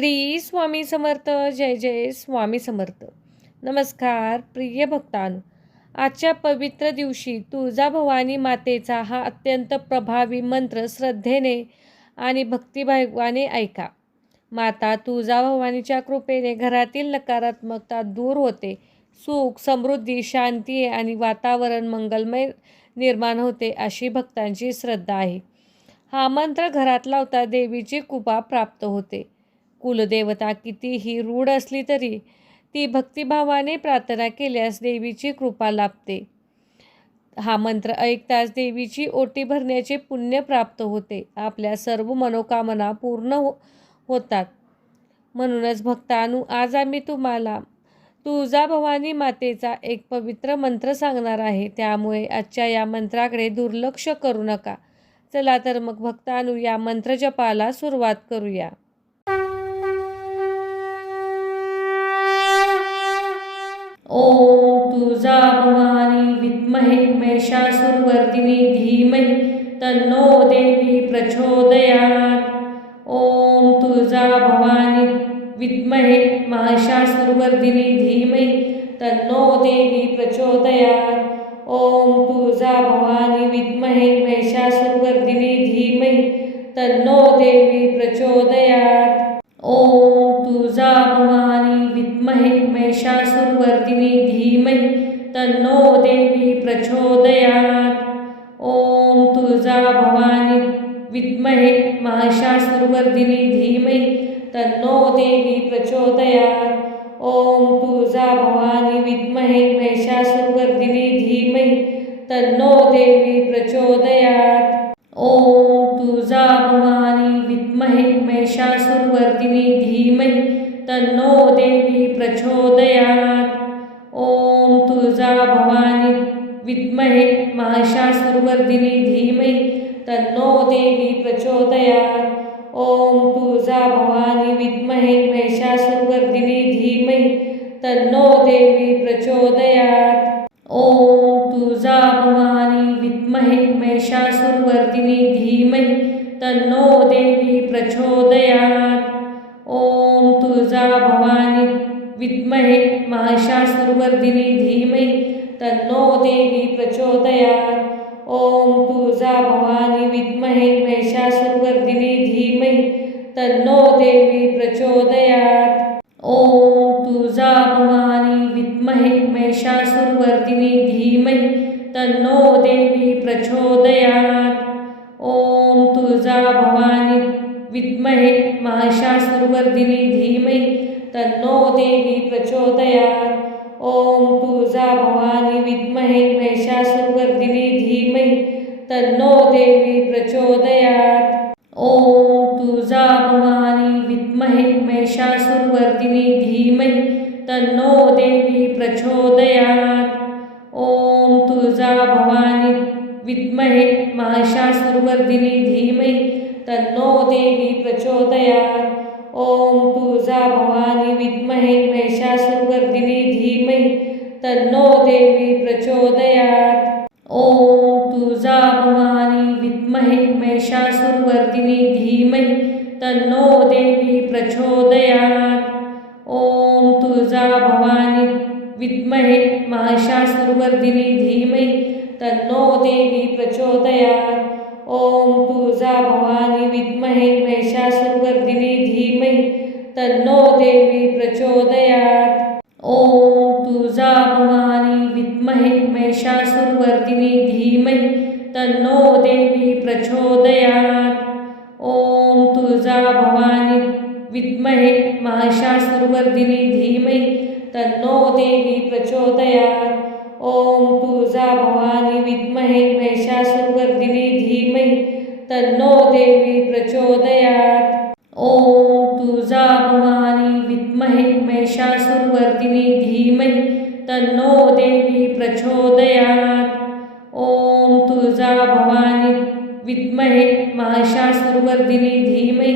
श्री स्वामी समर्थ. जय जय स्वामी समर्थ. नमस्कार प्रिय भक्तांनो, आजच्या पवित्र दिवशी तुळजाभवानी मातेचा हा अत्यंत प्रभावी मंत्र श्रद्धेने आणि भक्तिभावाने ऐका. माता तुळजाभवानीच्या कृपेने घरातील नकारात्मकता दूर होते, सुख, समृद्धी, शांती आणि वातावरण मंगलमय निर्माण होते, अशी भक्तांची श्रद्धा आहे. हा मंत्र घरात लावता देवीची कृपा प्राप्त होते. कुलदेवता कितीही रूढ असली तरी ती भक्तिभावाने प्रार्थना केल्यास देवीची कृपा लाभते. हा मंत्र ऐकताच देवीची ओटी भरण्याचे पुण्य प्राप्त होते. आपल्या सर्व मनोकामना पूर्ण होतात. म्हणूनच भक्तांनो, आज आम्ही तुम्हाला तुळजाभवानी मातेचा एक पवित्र मंत्र सांगणार आहे. त्यामुळे आजच्या या मंत्राकडे दुर्लक्ष करू नका. चला तर मग भक्तांनो, या मंत्रजपाला सुरुवात करूया. ओम तुळजाभवानी विद्महे महिषासुरवर्धिनी धीमहि तन्नो देवी प्रचोदयात्. ओम तुळजाभवानी विद्महे महिषासुरवर्धिनी धीमहि तन्नो देवी प्रचोदयात्. ओम तुळजाभवानी विद्महे महिषासुरवर्धिनी धीमहि तन्नो देवी प्रचोदयात्. ओम तुळजाभवानी विद्महे महिषासुरवर्धिनी धीमहि तन्नो देवी प्रचोदयात्. ओम तुळजाभवानी विद्महे महिषासुरवर्धिनी धीमहि तन्नो देवी प्रचोदयात्. ओम तुळजाभवानी विद्महे महिषासुरवर्धिनी धीमहि तन्नो देवी प्रचोदयात्. ओम तुळजाभवानी विद्महे महिषासुरवर्धिनी धीमहि तन्नो देवी प्रचोदयात्. ओम तुळजाभवानी विद्महे महिषासुरवर्धिनी धीमहि तन्नो देवी प्रचोदयात्. ओम तुळजाभवानी विद्महे महिषासुरवर्धिनी धीमहि तन्नो देवी प्रचोदयात्. ओम तुळजाभवानी विद्महे महिषासुरवर्धिनी धीमहि तन्नो देवी प्रचोदयात्. ओम तुळजाभवानी विद्महे महिषासुरवर्धिनी धीमहि तन्नो देवी प्रचोदयात्. ओम तुळजाभवानी विद्महे महिषासुरवर्धिनी धीमहि तन्नो देवी प्रचोदयात्. ओम तुळजाभवानी विद्महे महिषासुरवर्धिनी धीमहि तन्नो देवी प्रचोदयात्. ओम तुळजाभवानी विद्महे महिषासुरवर्धिनी धीमहि तन्नो देवी प्रचोदयात्. ओम तुळजाभवानी विद्महे महिषासुरवर्धिनी धीमहि तन्नो देवी प्रचोदयात्. ओम तुळजाभवानी विद्महे महिषासुरवर्धिनी धीमहि तन्नो देवी प्रचोदयात्. ओम तुळजाभवानी विद्महे महिषासुरवर्धिनी धीमहि तन्नो देवी प्रचोदयात्. ओम तुळजाभवानी विद्महे महिषासुरवर्धिनी धीमहि तन्नो देवी प्रचोदयात्. ओम तुळजाभवानी विद्महे महिषासुरवर्धिनी धीमहि तन्नो देवी प्रचोदयात्. ओम तुळजाभवानी विद्महे महिषासुरवर्धिनी धीमहि तन्नो देवी प्रचोदयात्. ओम तुळजाभवानी विद्महे महिषासुरवर्धिनी धीमहि तन्नो देवी प्रचोदयात्. ओम तुळजाभवानी विद्महे महिषासुरवर्धिनी धीमहि तन्नो देवी प्रचोदयात्. ओम तुळजाभवानी विद्महे महिषासुरवर्धिनी धीमहि तन्नो देवी प्रचोदयात्. ओम तुळजाभवानी विद्महे महिषासुरवर्धिनी धीमहि तन्नो देवी प्रचोदयात्. ओम तुळजाभवानी विद्महे महिषासुरवर्धिनी धीमहि तन्नो देवी प्रचोदयात्. ओम तुळजाभवानी विद्महे महिषासुरवर्धिनी धीमहि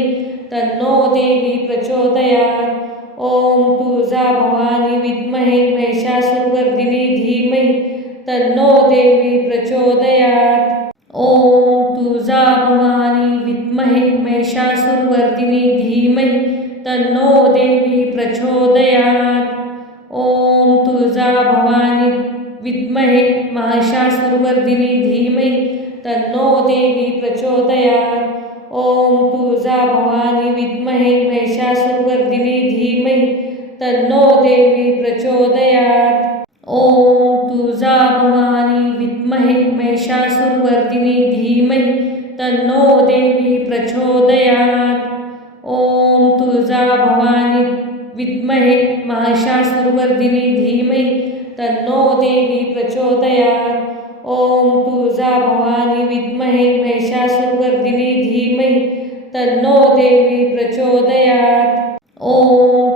तन्नो देवी प्रचोदयात्. ओम तुळजाभवानी विद्महे महिषासुरवर्धिनी धीमहि तन्नो देवी प्रचोदयात्. ओम तुळजाभवानी विद्महे महिषासुरवर्धिनी धीमहि तन्नो देवी प्रचोदयात्। ॐ तुळजा भवानी विद्महे महिषासुरमर्दिनी धीमहि तन्नो देवी प्रचोदयात्। ॐ तुळजा भवानी विद्महे महिषासुरमर्दिनी धीमहि तन्नो देवी प्रचोदयात्। ॐ तुळजा भवानी विद्महे महिषासुरमर्दिनी धीमहि तन्नो देवी प्रचोदयात्। ॐ तुळजा भवानी विद्महे महिषासुरमर्दिनी धीमहि तन्नो देवी प्रचोदयात्। ॐ तुळजा भवानी विद्महे महिषासुरमर्दिनी धीमहि तन्नो देवी प्रचोदयात्। ॐ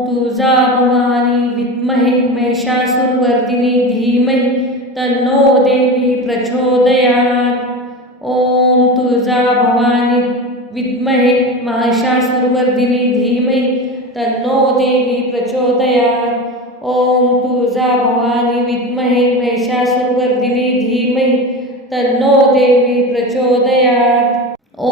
तुळजा भवानी विद्महे महिषासुरमर्दिनी धीमहि तन्नो देवी प्रचोदयात्। ॐ तुळजा भवानी विद्महे महिषासुरमर्दिनी धीमहि तन्नो देवी प्रचोदयात्। ॐ तुळजा भवानी विद्महे महिषासुरमर्दिनी धीमहि तन्नो देवी प्रचोदयात्। ॐ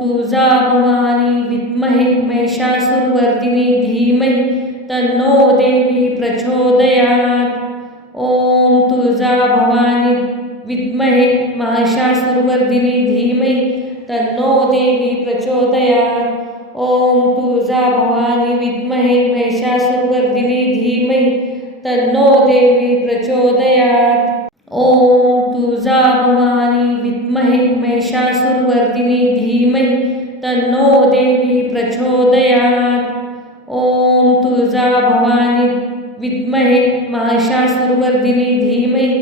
तुळजा भवानी विद्महे महिषासुरमर्दिनी धीमहि तन्नो देवी प्रचोदयात्। ॐ तुळजा भवानी विद्महे महिषासुरमर्दिनी धीमहि तन्नो देवी प्रचोदयात्। ॐ तुळजा भवानी विद्महे महिषासुरमर्दिनी धीमहि तन्नो देवी प्रचोदयात्। ॐ तुळजा भवानी विद्महे महिषासुरमर्दिनी धीमहि तन्नो देवी प्रचोदयात्। ॐ तुळजा भवानी विद्महे महिषासुरमर्दिनी धीमहि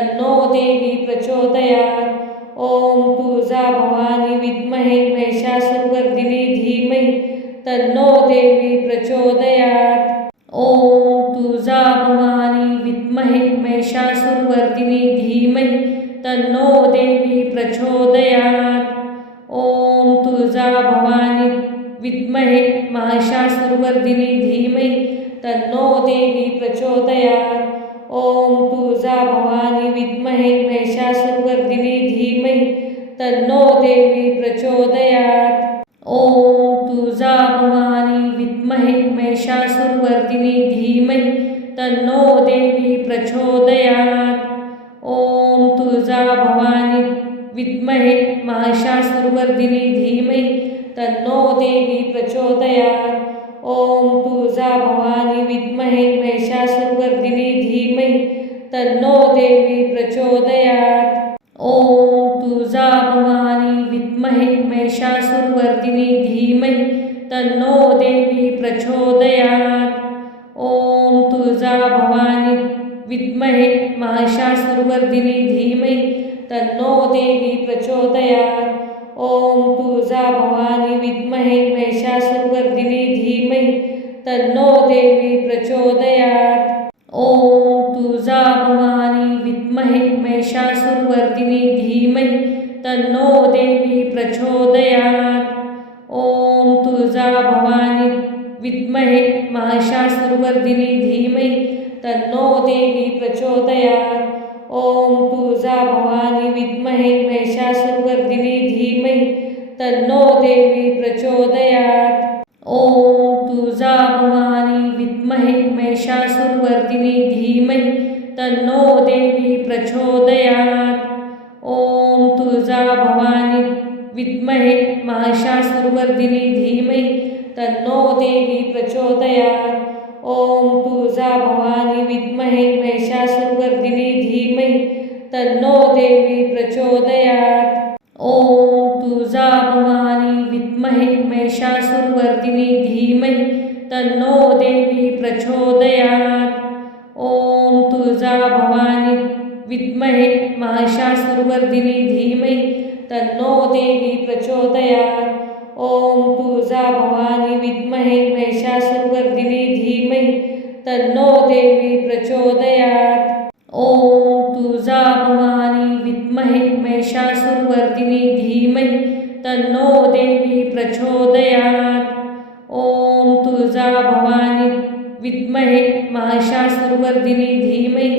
तन्नो देवी प्रचोदयात्। ॐ तुळजा भवानी विद्महे महिषासुरमर्दिनी धीमहि तन्नो देवी प्रचोदयात्। ॐ तुळजा भवानी विद्महे महिषासुरमर्दिनी धीमहि तन्नो देवी प्रचोदयात्। ॐ तुळजा भवानी विद्महे महिषासुरमर्दिनी धीमहि तन्नो देवी प्रचोदयात्। ॐ तुळजा भवानी विद्महे महिषासुरमर्दिनी धीमहि तन्नो देवी प्रचोदयात्। ॐ तुळजा भवानी विद्महे महिषासुरमर्दिनी धीमहि तन्नो देवी प्रचोदयात्। ॐ तुळजा भवानी विद्महे महिषासुरमर्दिनी धीमहि तन्नो देवी प्रचोदयात्। ॐ तुळजा भवानी विद्महे महिषासुरमर्दिनी धीमहि तन्नो देवी प्रचोदयात्। ॐ तुळजा भवानी विद्महे महिषासुरमर्दिनी धीमहि तन्नो देवी प्रचोदयात्। ॐ तुळजा भवानी विद्महे महिषासुरमर्दिनी धीमहि तन्नो देवी प्रचोदयात्। ॐ तुळजा भवानी विद्महे महिषासुरमर्दिनी धीमहि तन्नो देवी प्रचोदयात्। ॐ तुळजा भवानी विद्महे महिषासुरमर्दिनी धीमहि तन्नो देवी प्रचोदयात्। ॐ तुळजा भवानी विद्महे महिषासुरमर्दिनी धीमहि तन्नो देवी प्रचोदयात्। ॐ तुळजा भवानी विद्महे महिषासुरमर्दिनी धीमहि तन्नो देवी प्रचोदयात्। ॐ तुळजा भवानी विद्महे महिषासुरमर्दिनी धीमहि तन्नो देवी प्रचोदयात्। ॐ तुळजा भवानी विद्महे महिषासुरमर्दिनी धीमहि तन्नो देवी प्रचोदयात्। ॐ तुळजा भवानी विद्महे महिषासुरमर्दिनी धीमहि तन्नो देवी प्रचोदयात्। ॐ तुळजा भवानी विद्महे महिषासुरमर्दिनी धीमहि तन्नो देवी प्रचोदयात्। ॐ तुळजा भवानी विद्महे महिषासुरमर्दिनी धीमहि तन्नो देवी प्रचोदयात्। ॐ तुळजा भवानी विद्महे महिषासुरमर्दिनी धीमहि तन्नो देवी प्रचोदयात्। ॐ तुळजा भवानी विद्महे महिषासुरमर्दिनी धीमहि तन्नो देवी प्रचोदयात्। ॐ तुळजा भवानी विद्महे महिषासुरमर्दिनी धीमहि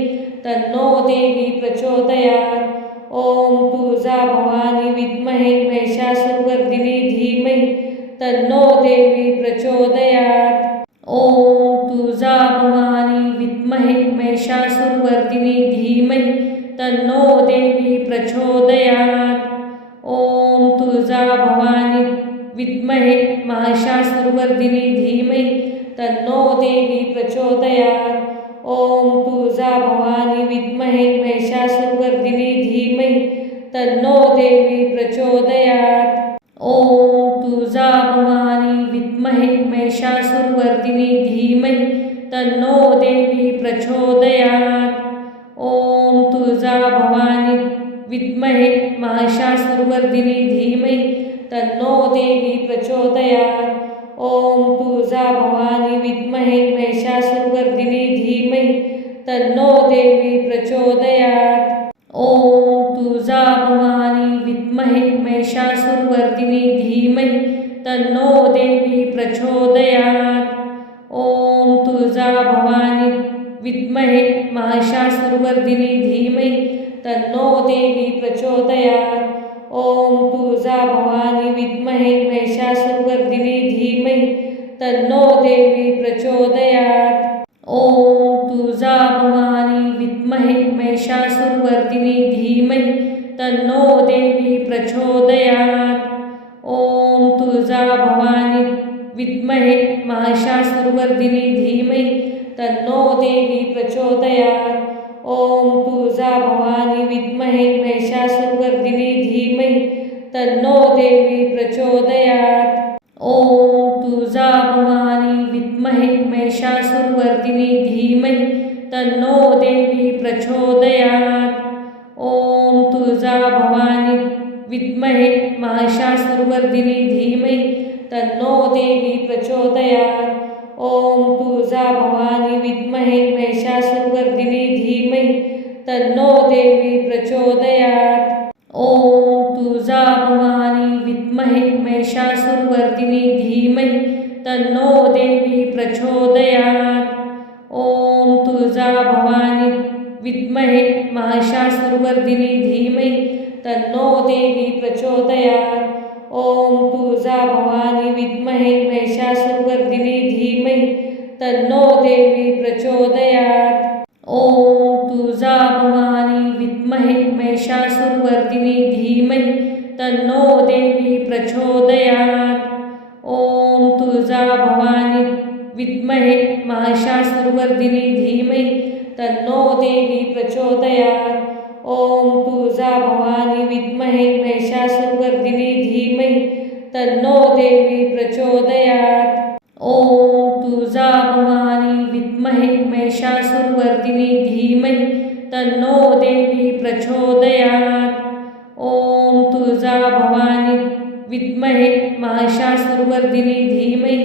तन्नो देवी प्रचोदयात्। ॐ तुळजा भवानी विद्महे महिषासुरमर्दिनी धीमहि तन्नो देवी प्रचोदयात्। ओम तुळजा भवानी विद्महे महिषासुरवर्धिनी धीमहि तन्नो देवी प्रचोदयात्। ओम तुळजा भवानी विद्महे महिषासुरवर्धिनी धीमहि तन्नो देवी प्रचोदयात्। ओम तुळजा भवानी विद्महे महिषासुरवर्धिनी धीमहि तन्नो देवी प्रचोदयात्। ओम तुळजा भवानी विद्महे महिषासुरवर्धिनी धीमहि तन्नो देवी प्रचोदयात्। ओम तुळजा भवानी विद्महे महिषासुरवर्धिनी धीमहि तन्नो देवी प्रचोदयात्। ओम तुळजा भवानी विद्महे महिषासुरवर्धिनी धीमहि तन्नो देवी प्रचोदयात्। ओम तुळजा भवानी विद्महे महिषासुरवर्धिनी धीमहि तन्नो देवी प्रचोदयात्। ओम तुळजा भवानी विद्महे महिषासुरवर्धिनी धीमहि तन्नो देवी प्रचोदयात्। ओम तुळजा भवानी विद्महे महिषासुरवर्धिनी धीमहि तन्नो देवी प्रचोदयात्। ओम तुळजा भवानी विद्महे महिषासुरवर्धिनी धीमहि तन्नो देवी प्रचोदयात्। ओम तुळजा भवानी विद्महे महिषासुरवर्धिनी धीमहि तन्नो देवी प्रचोदयात्। ओम तुळजा भवानी विद्महे महिषासुरवर्धिनी धीमहि तन्नो देवी प्रचोदयात्। ओम तुळजा भवानी विद्महे महिषासुरवर्धिनी धीमहि तन्नो देवी प्रचोदयात्। ओम तुळजा भवानी विद्महे महिषासुरवर्धिनी धीमहि तन्नो देवी प्रचोदयात्। ओम तुळजा भवानी विद्महे महिषासुरवर्धिनी धीमहि तन्नो देवी प्रचोदयात्। ओम तुळजा भवानी विद्महे महिषासुरवर्धिनी धीमहि तन्नो देवी प्रचोदयात्। ओम तुळजा भवानी विद्महे महिषासुरवर्धिनी धीमहि तन्नो देवी प्रचोदयात्। ओम तुळजा भवानी विद्महे महिषासुरवर्धिनी धीमहि तन्नो देवी प्रचोदयात्। ओम तुळजा भवानी विद्महे महिषासुरवर्धिनी धीमहि तन्नो देवी प्रचोदयात्। ओम तुळजा भवानी विद्महे महिषासुरवर्धिनी धीमहि तन्नो देवी प्रचोदयात्। ओम तुळजा भवानी विद्महे महिषासुरवर्धिनी धीमहि तन्नो देवी प्रचोदयात्। ओम तुळजा भवानी विद्महे महिषासुरवर्धिनी धीमहि तन्नो देवी प्रचोदयात्। ओम तुळजा भवानी विद्महे महिषासुरवर्धिनी धीमहि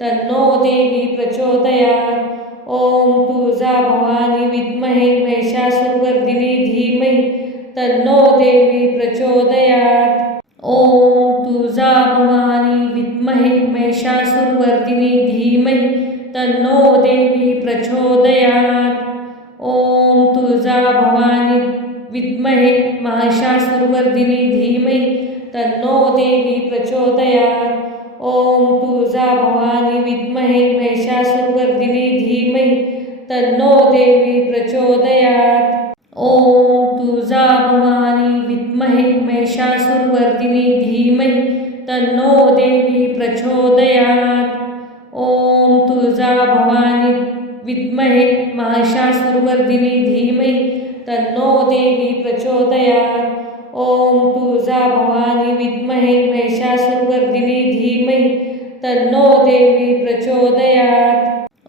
तन्नो देवी प्रचोदयात्। ओम तुळजा भवानी विद्महे महिषासुरवर्धिनी धीमहि तन्नो देवी प्रचोदयात्। ओम तुळजा भवानी विद्महे महिषासुरवर्धिनी धीमहि तन्नो देवी प्रचोदयात्। ओम तुळजा भवानी विद्महे महिषासुरवर्धिनी धीमहि तन्नो देवी प्रचोदयात्। ओम तुळजा भवानी विद्महे महिषासुरवर्धिनी धीमहि तन्नो देवी प्रचोदयात्। ओम तुळजा भवानी विद्महे महिषासुरवर्धिनी धीमहि तन्नो देवी प्रचोदयात्। ओम तुळजा भवानी विद्महे महिषासुरवर्धिनी धीमहि तन्नो देवी प्रचोदयात्। ओम तुळजा भवानी विद्महे महिषासुरवर्धिनी धीमहि तन्नो देवी प्रचोदयात्।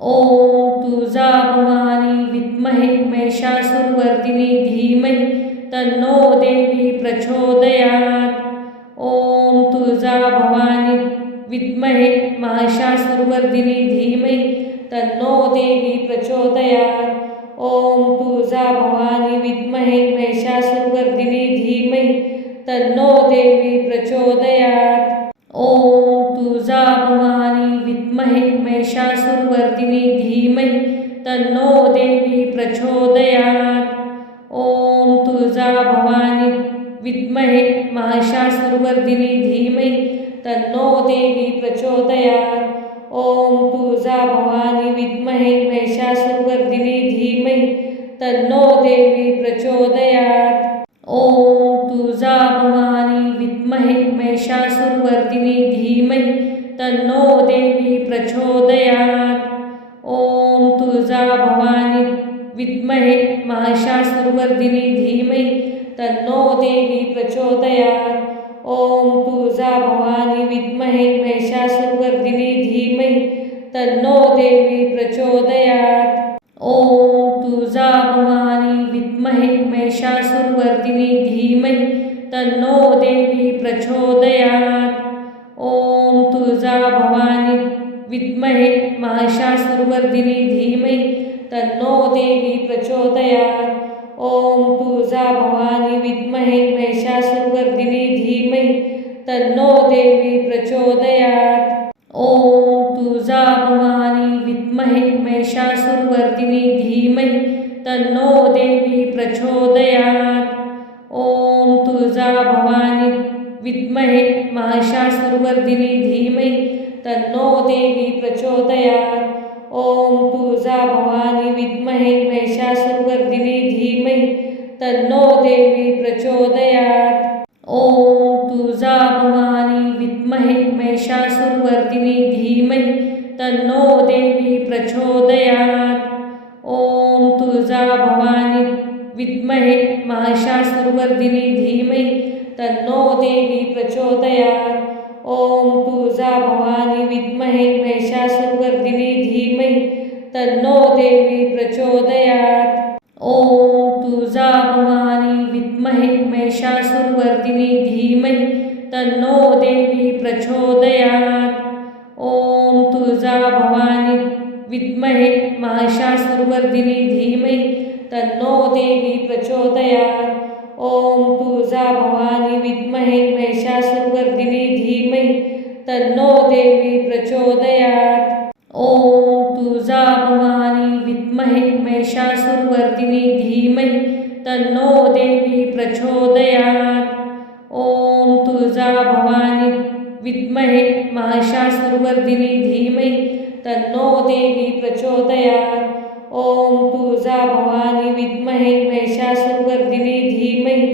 ओम तुळजा भवानी विद्महे महिषासुरवर्धिनी धीमहि तन्नो देवी प्रचोदयात्। ओम तुळजा भवानी विद्महे महिषासुरवर्धिनी धीमहि तन्नो देवी प्रचोदयात्। ओम तुळजा भवानी विद्महे महिषासुरवर्धिनी धीमहि तन्नो देवी प्रचोदयात्। ओम तुळजा भवानी विद्महे महिषासुरवर्धिनी धीमहि तन्नो देवी प्रचोदयात्। ओम तुळजा भवानी विद्महे महिषासुरवर्धिनी धीमहि तन्नो देवी प्रचोदयात्। ॐ तुळजा भवानी विद्महे महिषासुरवर्धिनी धीमहि तन्नो देवी प्रचोदयात्। ॐ तुळजा भवानी विद्महे महिषासुरवर्धिनी धीमहि तन्नो देवी प्रचोदयात्। ॐ तुळजा भवानी विद्महे महिषासुरवर्धिनी धीमहि तन्नो देवी प्रचोदयात्। ॐ तुळजा भवानी विद्महे महिषासुरवर्धिनी धीमहि तन्नो देवी प्रचोदयात्। ॐ तुळजा भवानी विद्महे महिषासुरवर्धिनी धीमहि तन्नो देवी प्रचोदयात्। ॐ तुळजा भवानी विद्महे महिषासुरवर्धिनी धीमहि तन्नो देवी प्रचोदयात्। ॐ तुळजा भवानी विद्महे महिषासुरवर्धिनी धीमहि तन्नो देवी प्रचोदयात्। ॐ तुळजा भवानी विद्महे महिषासुरवर्धिनी धीमहि तन्नो देवी प्रचोदयात्। ॐ तुळजा भवानी विद्महे महिषासुरवर्धिनी धीमहि तन्नो देवी प्रचोदयात्। ॐ तुळजा भवानी विद्महे महिषासुरवर्धिनी धीमहि तन्नो देवी प्रचोदयात्। ॐ तुळजा भवानी विद्महे महिषासुरवर्धिनी धीमहि तन्नो देवी प्रचोदयात्। ॐ तुळजा भवानी विद्महे महिषासुरवर्धिनी धीमहि तन्नो देवी प्रचोदयात्। ॐ तुळजा भवानी विद्महे महिषासुरवर्धिनी धीमहि तन्नो देवी प्रचोदयात्। ॐ तुळजा भवानी विद्महे महिषासुरवर्धिनी धीमहि तन्नो देवी प्रचोदयात्। ॐ तुळजा भवानी विद्महे महिषासुरवर्धिनी धीमहि तन्नो देवी प्रचोदयात्। ॐ तुळजा भवानी विद्महे महिषासुरवर्धिनी धीमहि तन्नो देवी प्रचोदयात्। ॐ तुळजा भवानी विद्महे महिषासुरवर्धिनी धीमहि तन्नो देवी प्रचोदयात्। ॐ तुळजा भवानी विद्महे महिषासुरवर्धिनी धीमहि तन्नो देवी प्रचोदयात्। ॐ तुळजा भवानी विद्महे महिषासुरवर्धिनी धीमहि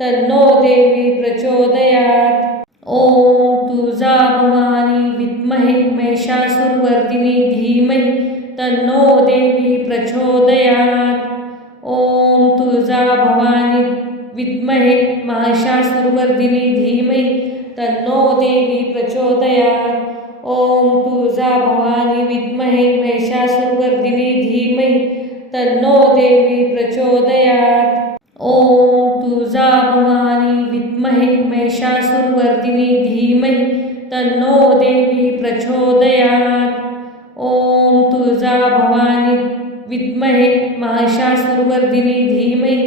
तन्नो देवी प्रचोदयात्। ॐ तुळजा भवानी विद्महे महिषासुरवर्धिनी धीमहि तन्नो देवी प्रचोदयात्। ॐ तुळजा भवानी विद्महे महिषासुरवर्धिनी धीमहि तन्नो देवी प्रचोदयात्। ॐ तुळजा भवानी विद्महे महिषासुरवर्धिनी धीमहि तन्नो देवी प्रचोदयात्। ॐ तुळजा भवानी विद्महे महिषासुरवर्धिनी धीमहि तन्नो देवी प्रचोदयात्। ॐ तुळजा भवानी विद्महे महिषासुरवर्धिनी धीमहि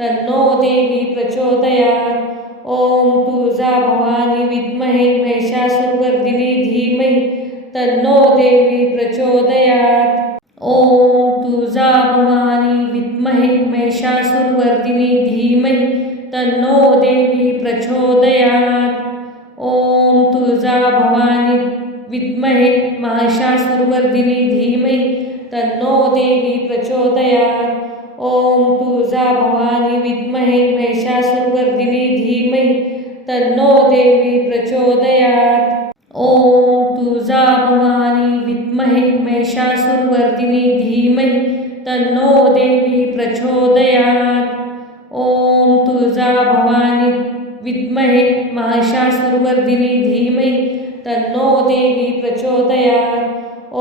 तन्नो देवी प्रचोदयात्। ॐ तुळजा भवानी विद्महे महिषासुरवर्धिनी धीमहि तन्नो देवी प्रचोदयात्। ॐ तुळजा भवानी विद्महे महिषासुरवर्धिनी धीमहि तन्नो देवी प्रचोदयात्। ॐ तुळजा भवानी विद्महे महिषासुरवर्धिनी धीमहि तन्नो देवी प्रचोदयात्। ॐ तुळजा भवानी विद्महे महिषासुरवर्धिनी धीमहि तन्नो देवी प्रचोदयात्। ॐ तुळजा भवानी विद्महे महिषासुरवर्धिनी धीमहि तन्नो देवी प्रचोदयात्। ॐ तुळजा भवानी विद्महे महिषासुरवर्धिनी धीमहि तन्नो देवी प्रचोदयात्। ॐ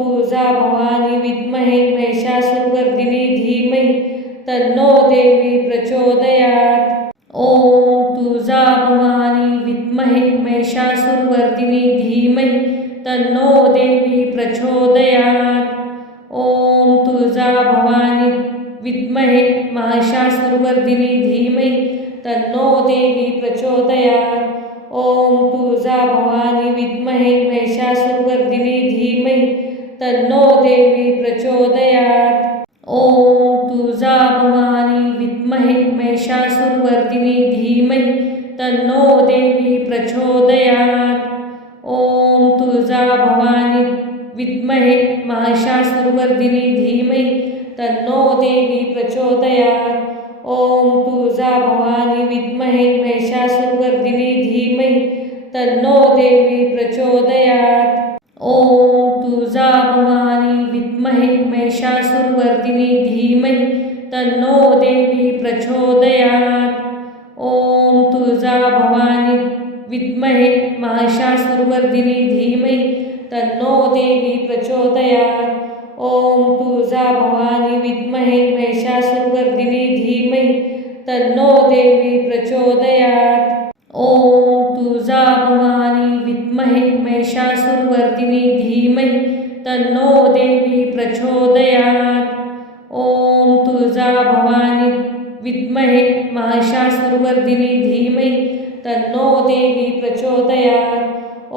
तुळजा भवानी विद्महे महिषासुरवर्धिनी धीमहि तन्नो देवी प्रचोदयात्। ॐ तुळजा भवानी विद्महे महिषासुरवर्धिनी धीमहि तन्नो देवी प्रचोदयात्। ॐ तुळजा भवानी विद्महे महिषासुरवर्धिनी धीमहि तन्नो देवी प्रचोदयात्। ॐ तुळजा भवानी विद्महे महिषासुरवर्धिनी धीमहि तन्नो देवी प्रचोदयात्। ॐ तुळजा भवानी विद्महे महिषासुरवर्धिनी धीमहि तन्नो देवी प्रचोदयात्। भवानी विद्महे महिषासुरवर्धिनी धीमहि तन्नो देवी प्रचोदयात्। ओम तुळजा भवानी विद्महे महिषासुरवर्धिनी धीमहि तन्नो देवी प्रचोदयात्। ओम तुळजा भवानी विद्महे महिषासुरवर्धिनी धीमहि तन्नो देवी प्रचोदयात्। ओम तुळजा भवानी विद्महे महिषासुरवर्धिनी धीमहि तन्नो देवी प्रचोदयात्। ओम तुळजा भवानी विद्महे महिषासुरवर्धिनी धीमहि तन्नो देवी प्रचोदयात्। ओम तुळजा भवानी विद्महे महिषासुरवर्धिनी धीमहि तन्नो देवी प्रचोदयात्। ओम तुळजा भवानी विद्महे महिषासुरवर्धिनी धीमहि तन्नो देवी प्रचोदयात्।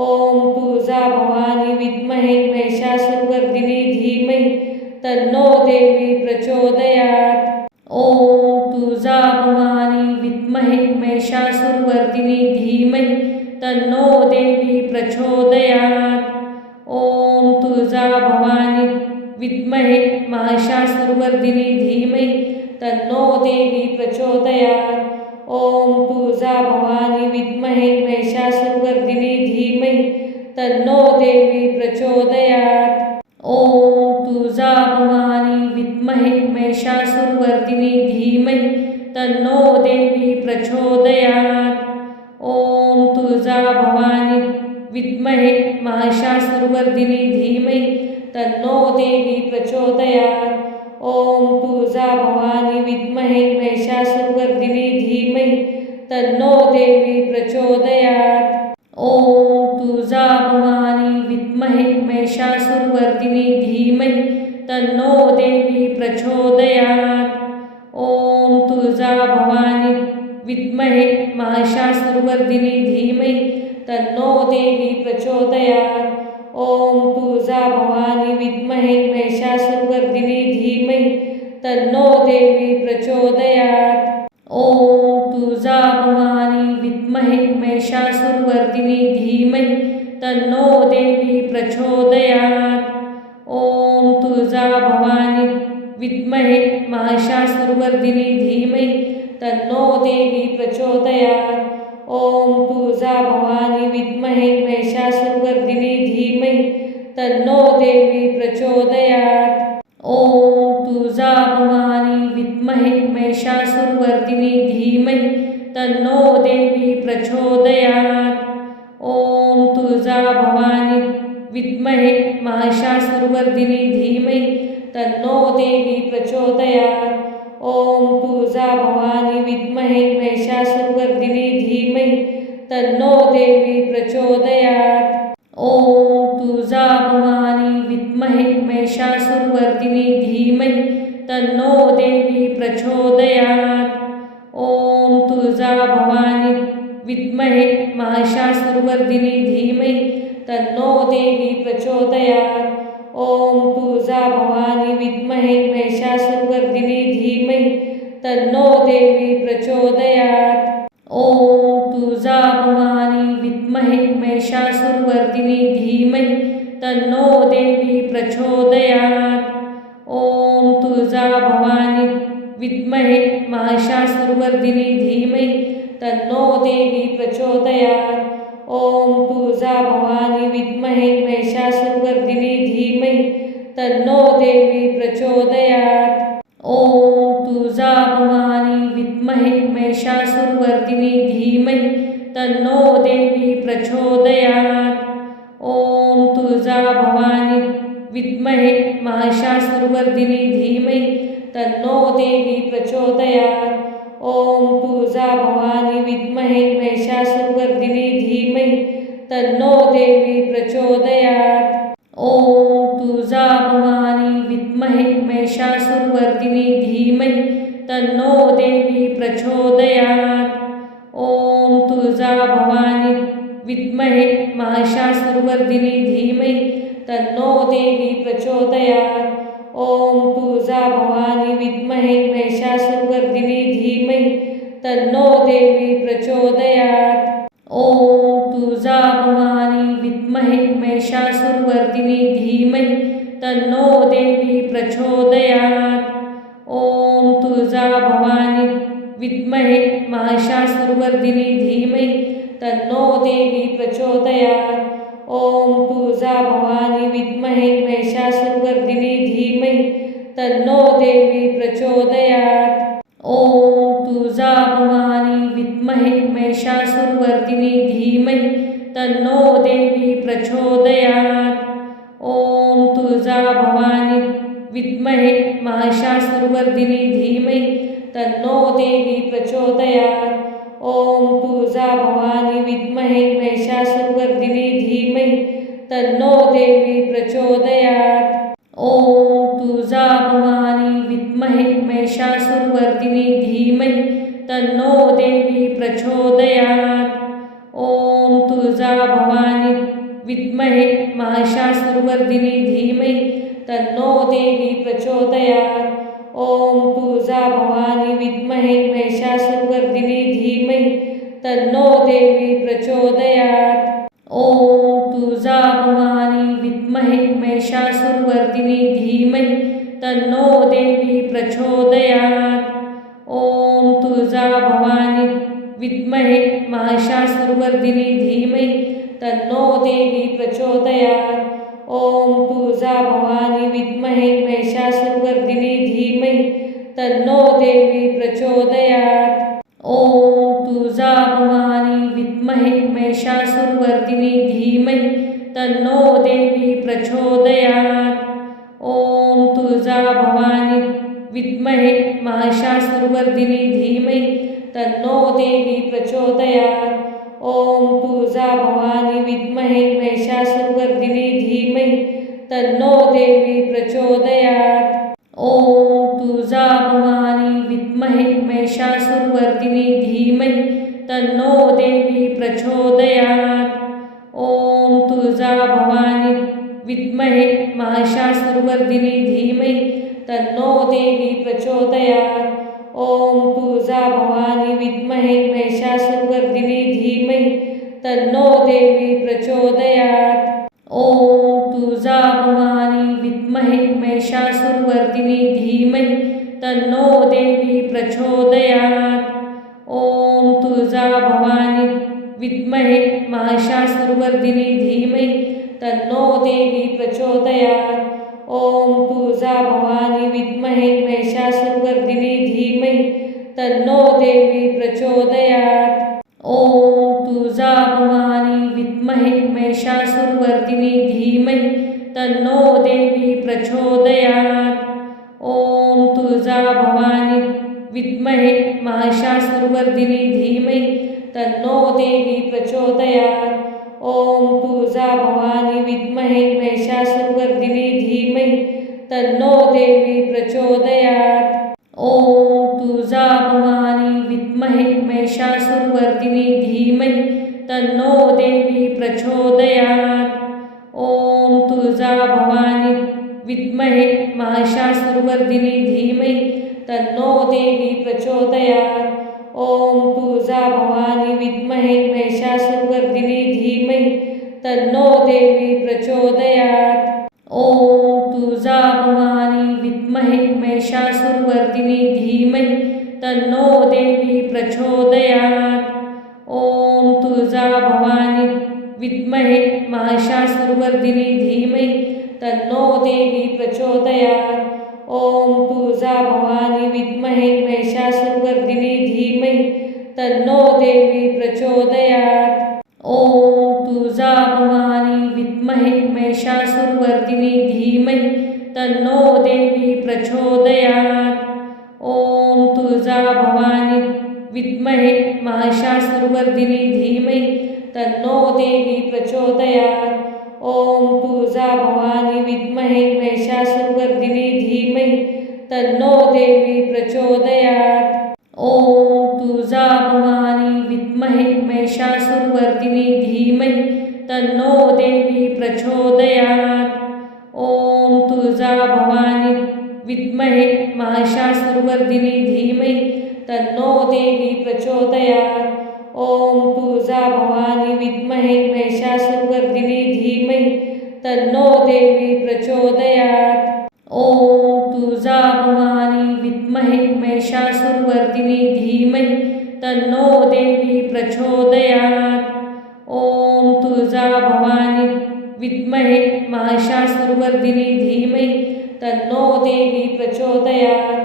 ओम तुळजा भवानी विद्महे महिषासुरवर्धिनी धीमहि तन्नो देवी प्रचोदयात्। ओम तुळजा भवानी विद्महे महिषासुरवर्धिनी धीमहि तन्नो देवी प्रचोदयात्। ओम तुळजा भवानी विद्महे महिषासुरवर्धिनी धीमहि तन्नो देवी प्रचोदयात्। ओम तुळजा भवानी विद्महे महिषासुरवर्धिनी धीमहि तन्नो देवी प्रचोदयात्। ओम तुळजा भवानी विद्महे महिषासुरवर्धिनी धीमहि तन्नो देवी प्रचोदयात्। ओम तुळजा भवानी विद्महे महिषासुरवर्धिनी धीमहि तन्नो देवी प्रचोदयात्। ओम तुळजा भवानी विद्महे महिषासुरवर्धिनी धीमहि तन्नो देवी प्रचोदयात्। ओम तुळजा भवानी विद्महे महिषासुरवर्धिनी धीमहि तन्नो देवी प्रचोदयात्। ओम तुळजा भवानी विद्महे महिषासुरवर्धिनी धीमहि तन्नो देवी प्रचोदयात्। ओम तुळजा भवानी विद्महे महिषासुरवर्धिनी धीमहि तन्नो देवी प्रचोदयात्। ओम तुळजा भवानी विद्महे महिषासुरवर्धिनी धीमहि तन्नो देवी प्रचोदयात्। ओम तुळजा भवानी विद्महे महिषासुरवर्धिनी धीमहि तन्नो देवी प्रचोदयात्। ओम तुळजा भवानी विद्महे महिषासुरवर्धिनी धीमहि तन्नो देवी प्रचोदयात्। ओम तुळजा भवानी विद्महे महिषासुरवर्धिनी धीमहि तन्नो देवी प्रचोदयात्। ओम तुळजा भवानी विद्महे महिषासुरवर्धिनी धीमहि तन्नो देवी प्रचोदयात्। ओम तुळजा भवानी विद्महे महिषासुरवर्धिनी धीमहि तन्नो देवी प्रचोदयात्। ओम तुळजा भवानी विद्महे महिषासुरवर्धिनी धीमहि तन्नो देवी प्रचोदयात्। ओम तुळजा भवानी विद्महे महिषासुरवर्धिनी धीमहि तन्नो देवी प्रचोदयात्। ओम तुळजा भवानी विद्महे महिषासुरवर्धिनी धीमहि तन्नो देवी प्रचोदयात्। ओम तुळजा भवानी विद्महे महिषासुरवर्धिनी धीमहि तन्नो देवी प्रचोदयात्। ओम तुळजा भवानी विद्महे महिषासुरवर्धिनी धीमहि तन्नो देवी प्रचोदयात्। ओम तुळजा भवानी विद्महे महिषासुरवर्धिनी धीमहि तन्नो देवी प्रचोदयात्। ओम तुळजा भवानी विद्महे महिषासुरवर्धिनी धीमहि तन्नो देवी प्रचोदयात्। ओम तुळजा भवानी विद्महे महिषासुरवर्धिनी धीमहि तन्नो देवी प्रचोदयात्। ओम तुळजा भवानी विद्महे महिषासुरवर्धिनी धीमहि तन्नो देवी प्रचोदयात्। ओम तुळजा भवानी विद्महे महिषासुरवर्धिनी धीमहि तन्नो देवी प्रचोदयात्। ओम तुळजा भवानी विद्महे महिषासुरवर्धिनी धीमहि तन्नो देवी प्रचोदयात्। ओम तुळजा भवानी विद्महे महिषासुरवर्धिनी धीमहि तन्नो देवी प्रचोदयात्। ओम तुळजा भवानी विद्महे महिषासुरवर्धिनी धीमहि तन्नो देवी प्रचोदयात्। ॐ तुळजा भवानी विद्महे महिषासुरवर्धिनी धीमहि तन्नो देवी प्रचोदयात्। ॐ तुळजा भवानी विद्महे महिषासुरवर्धिनी धीमहि तन्नो देवी प्रचोदयात्। ॐ तुळजा भवानी विद्महे महिषासुरवर्धिनी धीमहि तन्नो देवी प्रचोदयात्। ॐ तुळजा भवानी विद्महे महिषासुरवर्धिनी धीमहि तन्नो देवी प्रचोदयात्। ॐ तुळजा भवानी विद्महे महिषासुरवर्धिनी धीमहि तन्नो देवी प्रचोदयात्। ॐ तुळजा भवानी विद्महे महिषासुरवर्धिनी धीमहि तन्नो देवी प्रचोदयात्। ॐ तुळजा भवानी विद्महे महिषासुरवर्धिनी धीमहि तन्नो देवी प्रचोदयात्। ॐ तुळजा भवानी विद्महे महिषासुरवर्धिनी धीमहि तन्नो देवी प्रचोदयात्। ॐ तुळजा भवानी विद्महे महिषासुरवर्धिनी धीमहि तन्नो देवी प्रचोदयात्। ॐ तुळजा भवानी विद्महे महिषासुरवर्धिनी धीमहि तन्नो देवी प्रचोदयात्। ॐ तुळजा भवानी विद्महे महिषासुरवर्धिनी धीमहि तन्नो देवी प्रचोदयात्। ॐ तुळजा भवानी विद्महे महिषासुरवर्धिनी धीमहि तन्नो देवी प्रचोदयात्। ॐ तुळजा भवानी विद्महे महिषासुरवर्धिनी धीमहि तन्नो देवी प्रचोदयात्। ॐ तुळजा भवानी विद्महे महिषासुरवर्धिनी धीमहि तन्नो देवी प्रचोदयात्। ॐ तुळजा भवानी विद्महे महिषासुरवर्धिनी धीमहि तन्नो देवी प्रचोदयात्। ॐ तुळजा भवानी विद्महे महिषासुरवर्धिनी धीमहि तन्नो देवी प्रचोदयात्। ॐ तुळजा भवानी विद्महे महिषासुरवर्धिनी धीमहि तन्नो देवी प्रचोदयात्। ॐ तुळजा भवानी विद्महे महिषासुरवर्धिनी धीमहि तन्नो देवी प्रचोदयात्। ॐ तुळजा भवानी विद्महे महिषासुरवर्धिनी धीमहि तन्नो देवी प्रचोदयात्। ॐ तुळजा भवानी विद्महे महिषासुरवर्धिनी धीमहि तन्नो देवी प्रचोदयात्। ॐ तुळजा भवानी विद्महे महिषासुरवर्धिनी धीमहि तन्नो देवी प्रचोदयात्। ॐ तुळजा भवानी विद्महे महिषासुरवर्धिनी धीमहि तन्नो देवी प्रचोदयात्। ॐ तुळजा भवानी विद्महे महिषासुरवर्धिनी धीमहि तन्नो देवी प्रचोदयात्। ॐ तुळजा भवानी विद्महे महिषासुरवर्धिनी धीमहि तन्नो देवी प्रचोदयात्। ॐ तुळजा भवानी विद्महे महिषासुरवर्धिनी धीमहि तन्नो देवी प्रचोदयात्। ॐ तुळजा भवानी विद्महे महिषासुरवर्धिनी धीमहि तन्नो देवी प्रचोदयात्। ॐ तुळजा भवानी विद्महे महिषासुरवर्धिनी धीमहि तन्नो देवी प्रचोदयात्। ॐ तुळजा भवानी विद्महे महिषासुरवर्धिनी धीमहि तन्नो देवी प्रचोदयात्। ॐ तुळजा भवानी विद्महे महिषासुरवर्धिनी धीमहि तन्नो देवी प्रचोदयात्। ॐ तुळजा भवानी विद्महे महिषासुरवर्धिनी धीमहि तन्नो देवी प्रचोदयात्। ॐ तुळजा भवानी विद्महे महिषासुरवर्धिनी धीमहि तन्नो देवी प्रचोदयात्। ॐ तुळजा भवानी विद्महे महिषासुरवर्धिनी धीमहि तन्नो देवी प्रचोदयात्। ॐ तुळजा भवानी विद्महे महिषासुरवर्धिनी धीमहि तन्नो देवी प्रचोदयात्। ॐ तुळजा भवानी विद्महे महिषासुरवर्धिनी धीमहि तन्नो देवी प्रचोदयात्। ॐ तुळजा भवानी विद्महे महिषासुरवर्धिनी धीमहि तन्नो देवी प्रचोदयात्। ओम तुळजा भवानी विद्महे महिषासुरवर्धिनी धीमहि तन्नो देवी प्रचोदयात्। ओम तुळजा भवानी विद्महे महिषासुरवर्धिनी धीमहि तन्नो देवी प्रचोदयात्।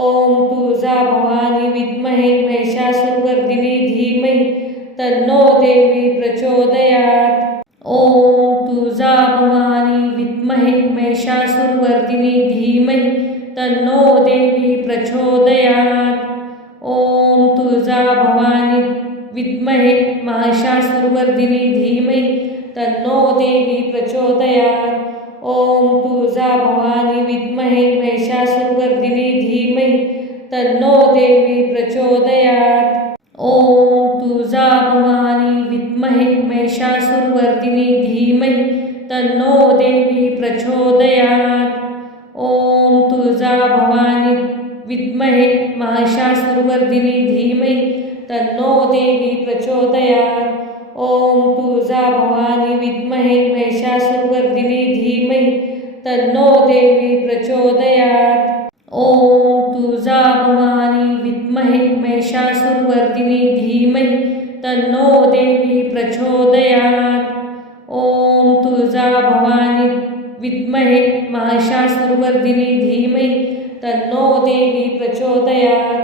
ओम तुळजा भवानी विद्महे महिषासुरवर्धिनी धीमहि तन्नो देवी प्रचोदयात्। ओम तुळजा भवानी विद्महे महिषासुरवर्धिनी धीमहि तन्नो देवी प्रचोदयात्। ओम तुळजा भवानी विद्महे महिषासुरवर्धिनी धीमहि तन्नो देवी प्रचोदयात्। ओम तुळजा भवानी विद्महे महिषासुरवर्धिनी धीमहि तन्नो देवी प्रचोदयात्। ओम तुळजा भवानी विद्महे महिषासुरवर्धिनी धीमहि तन्नो देवी प्रचोदयात्। ओम तुळजा भवानी विद्महे महिषासुरवर्धिनी धीमहि तन्नो देवी प्रचोदयात्। ओम तुळजा भवानी विद्महे महिषासुरवर्धिनी धीमहि तन्नो देवी प्रचोदयात्। ओम तुळजा भवानी विद्महे महिषासुरवर्धिनी धीमहि तन्नो देवी प्रचोदयात्। ओम तुळजा भवानी विद्महे महिषासुरवर्धिनी धीमहि तन्नो देवी प्रचोदयात्।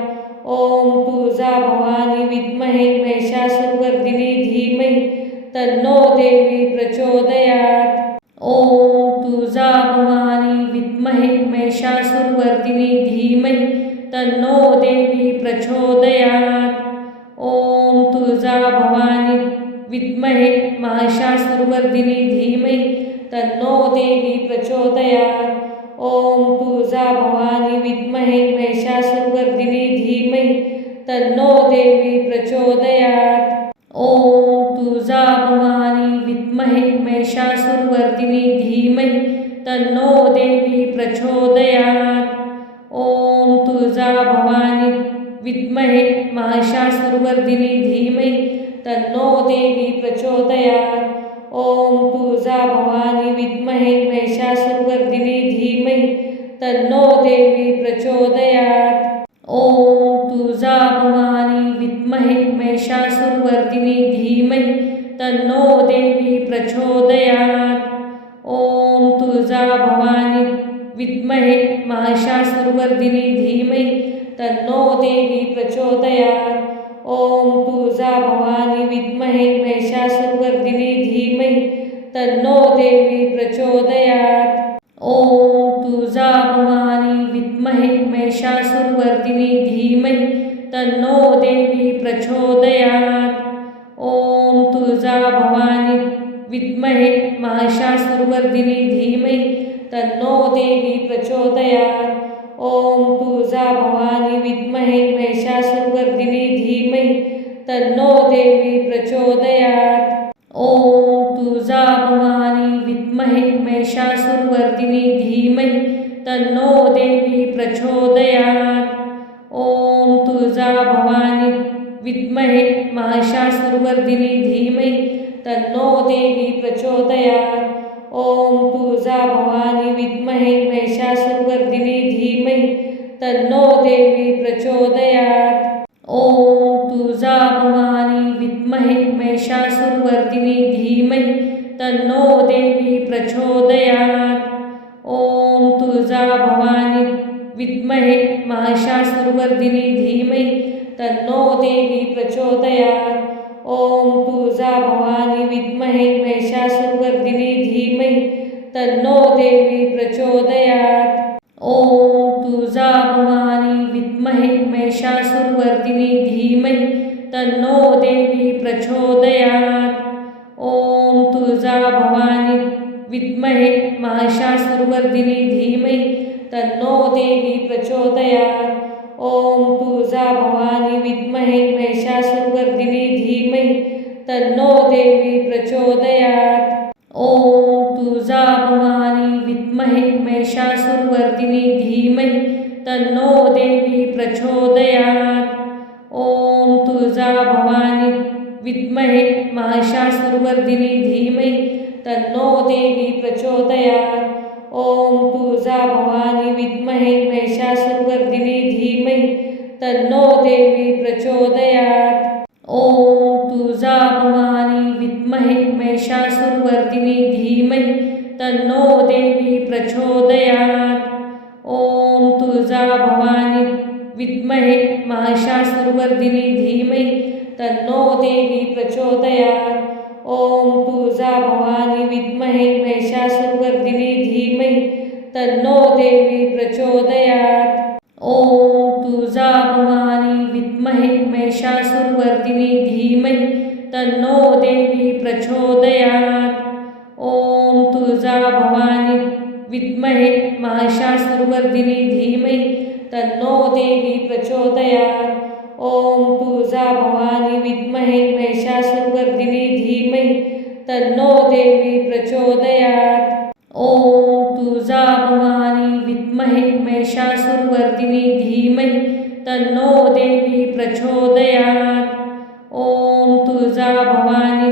ओम तुळजा भवानी विद्महे महिषासुरवर्धिनी धीमहि तन्नो देवी प्रचोदयात्। ओम तुळजा भवानी विद्महे महिषासुरवर्धिनी धीमहि तन्नो देवी प्रचोदयात्। ओम तुळजा भवानी विद्महे महिषासुरवर्धिनी धीमहि तन्नो देवी प्रचोदयात्। ओम तुळजा भवानी विद्महे महिषासुरवर्धिनी धीमहि तन्नो देवी प्रचोदयात्। ओम तुळजा भवानी विद्महे महिषासुरवर्धिनी धीमहि तन्नो देवी प्रचोदयात्। ओम तुळजा भवानी विद्महे महिषासुरवर्धिनी धीमहि तन्नो देवी प्रचोदयात्। ओम तुळजा भवानी विद्महे महिषासुरवर्धिनी धीमहि तन्नो देवी प्रचोदयात्। ओम तुळजा भवानी विद्महे महिषासुरवर्धिनी धीमहि तन्नो देवी प्रचोदयात्। ओम तुळजा भवानी विद्महे महिषासुरवर्धिनी धीमहि तन्नो देवी प्रचोदयात्। ओम तुळजा भवानी विद्महे महिषासुरवर्धिनी धीमहि तन्नो देवी प्रचोदयात्। ओम तुळजा भवानी विद्महे महिषासुरवर्धिनी धीमहि तन्नो देवी प्रचोदयात्। ओम तुळजा भवानी विद्महे महिषासुरवर्धिनी धीमहि तन्नो देवी प्रचोदयात्। ओम तुळजा भवानी विद्महे महिषासुरवर्धिनी धीमहि तन्नो देवी प्रचोदयात्। ओम तुळजा भवानी विद्महे महिषासुरवर्धिनी धीमहि तन्नो देवी प्रचोदयात्। ओम तुळजा भवानी विद्महे महिषासुरवर्धिनी धीमहि तन्नो देवी प्रचोदयात्। ओम तुळजा भवानी विद्महे महिषासुरवर्धिनी धीमहि तन्नो देवी प्रचोदयात्। ओम तुळजा भवानी विद्महे महिषासुरवर्धिनी धीमहि तन्नो देवी प्रचोदयात्। ओम तुळजा भवानी विद्महे महिषासुरवर्धिनी धीमहि तन्नो देवी प्रचोदयात्। ओम तुळजा भवानी विद्महे महिषासुरवर्धिनी धीमहि तन्नो देवी प्रचोदयात्। ओम तुळजा भवानी विद्महे महिषासुरवर्धिनी धीमहि तन्नो देवी प्रचोदयात्। ओम तुळजा भवानी विद्महे महिषासुरवर्धिनी धीमहि तन्नो देवी प्रचोदयात्। ओम तुळजा भवानी विद्महे महिषासुरवर्धिनी धीमहि तन्नो देवी प्रचोदयात्। ओम तुळजा भवानी विद्महे महिषासुरवर्धिनी धीमहि तन्नो देवी प्रचोदयात्। ओम तुळजा भवानी विद्महे महिषासुरवर्धिनी धीमहि तन्नो देवी प्रचोदयात्। ॐ तुळजा भवानी विद्महे महिषासुरवर्धिनी धीमहि तन्नो देवी प्रचोदयात्। ॐ तुळजा भवानी विद्महे महिषासुरवर्धिनी धीमहि तन्नो देवी प्रचोदयात्। ॐ तुळजा भवानी विद्महे महिषासुरवर्धिनी धीमहि तन्नो देवी प्रचोदयात्। ॐ तुळजा भवानी विद्महे महिषासुरवर्धिनी धीमहि तन्नो देवी प्रचोदयात्। ॐ तुळजा भवानी विद्महे महिषासुरवर्धिनी धीमहि तन्नो देवी प्रचोदयात्। ॐ तुळजा भवानी विद्महे महिषासुरवर्धिनी धीमहि तन्नो देवी प्रचोदयात्। ॐ तुळजा भवानी विद्महे महिषासुरवर्धिनी धीमहि तन्नो देवी प्रचोदयात्। ॐ तुळजा भवानी विद्महे महिषासुरवर्धिनी धीमहि तन्नो देवी प्रचोदयात्। ॐ तुळजा भवानी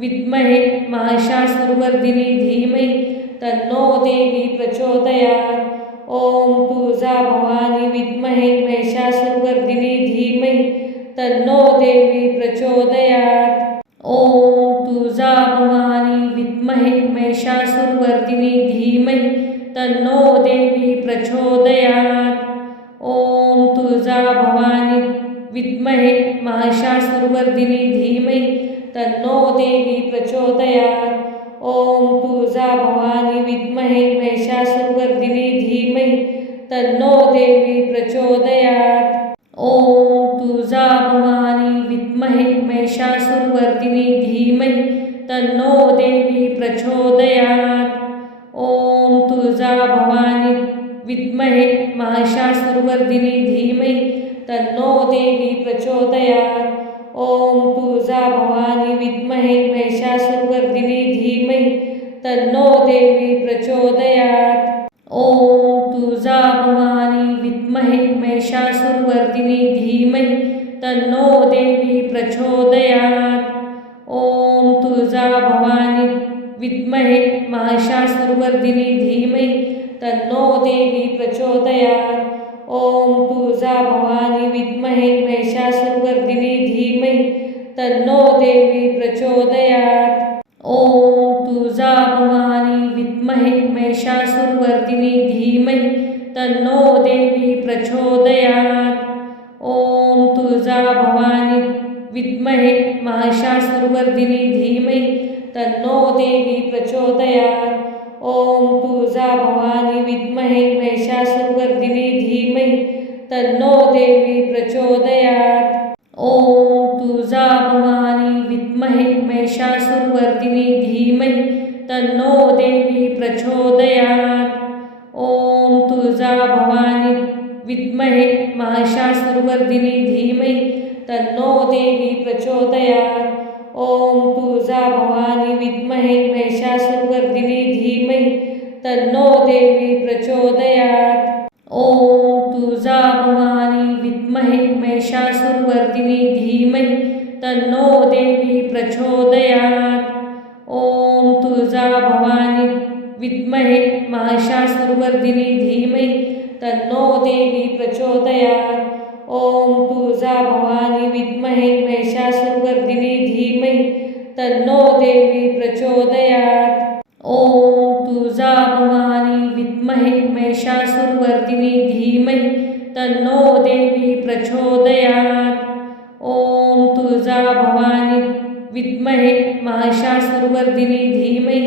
विद्महे महिषासुरवर्धिनी धीमहि तन्नो देवी प्रचोदयात्। ॐ तुळजा भवानी विद्महे महिषासुरवर्धिनी धीमहि तन्नो देवी प्रचोदयात्। ॐ तुळजा भवानी विद्महे महिषासुरवर्धिनी धीमहि तन्नो देवी प्रचोदयात्। ॐ तुळजा भवानी विद्महे महिषासुरवर्धिनी धीमहि तन्नो देवी प्रचोदयात्। ॐ तुळजा भवानी विद्महे महिषासुरवर्धिनी धीमहि तन्नो देवी प्रचोदयात्। ॐ तुळजा भवानी विद्महे महिषासुरवर्धिनी धीमहि तन्नो देवी प्रचोदयात्। ॐ तुळजा भवानी विद्महे महिषासुरवर्धिनी धीमहि तन्नो देवी प्रचोदयात्। ॐ तुळजा भवानी विद्महे महिषासुरवर्धिनी धीमहि तन्नो देवी प्रचोदयात्। ॐ तुळजा भवानी विद्महे महिषासुरवर्धिनी धीमहि तन्नो देवी प्रचोदयात्। ॐ तुळजा भवानी विद्महे महिषासुरवर्धिनी धीमहि तन्नो देवी प्रचोदयात्। ॐ तुळजा भवानी विद्महे महिषासुरवर्धिनी धीमहि तन्नो देवी प्रचोदयात्। ॐ तुळजा भवानी विद्महे महिषासुरवर्धिनी धीमहि तन्नो देवी प्रचोदयात्। ॐ तुळजा भवानी विद्महे महिषासुरवर्धिनी धीमहि तन्नो देवी प्रचोदयात्। ॐ तुळजा भवानी विद्महे महिषासुरवर्धिनी धीमहि तन्नो देवी प्रचोदयात्। ॐ तुळजा भवानी विद्महे महिषासुरवर्धिनी धीमहि तन्नो देवी प्रचोदयात्। ॐ तुळजा भवानी विद्महे महिषासुरवर्धिनी धीमहि तन्नो देवी प्रचोदयात्। ॐ तुळजा भवानी विद्महे महिषासुरवर्धिनी धीमहि तन्नो देवी प्रचोदयात्। ॐ तुळजा भवानी विद्महे महिषासुरवर्धिनी धीमहि तन्नो देवी प्रचोदयात्। ॐ तुळजा भवानी विद्महे महिषासुरवर्धिनी धीमहि तन्नो देवी प्रचोदयात्। ॐ तुळजा भवानी विद्महे महिषासुरवर्धिनी धीमहि तन्नो देवी प्रचोदयात्। ॐ तुळजा भवानी विद्महे महिषासुरवर्धिनी धीमहि तन्नो देवी प्रचोदयात्। ॐ तुळजा भवानी विद्महे महिषासुरवर्धिनी धीमहि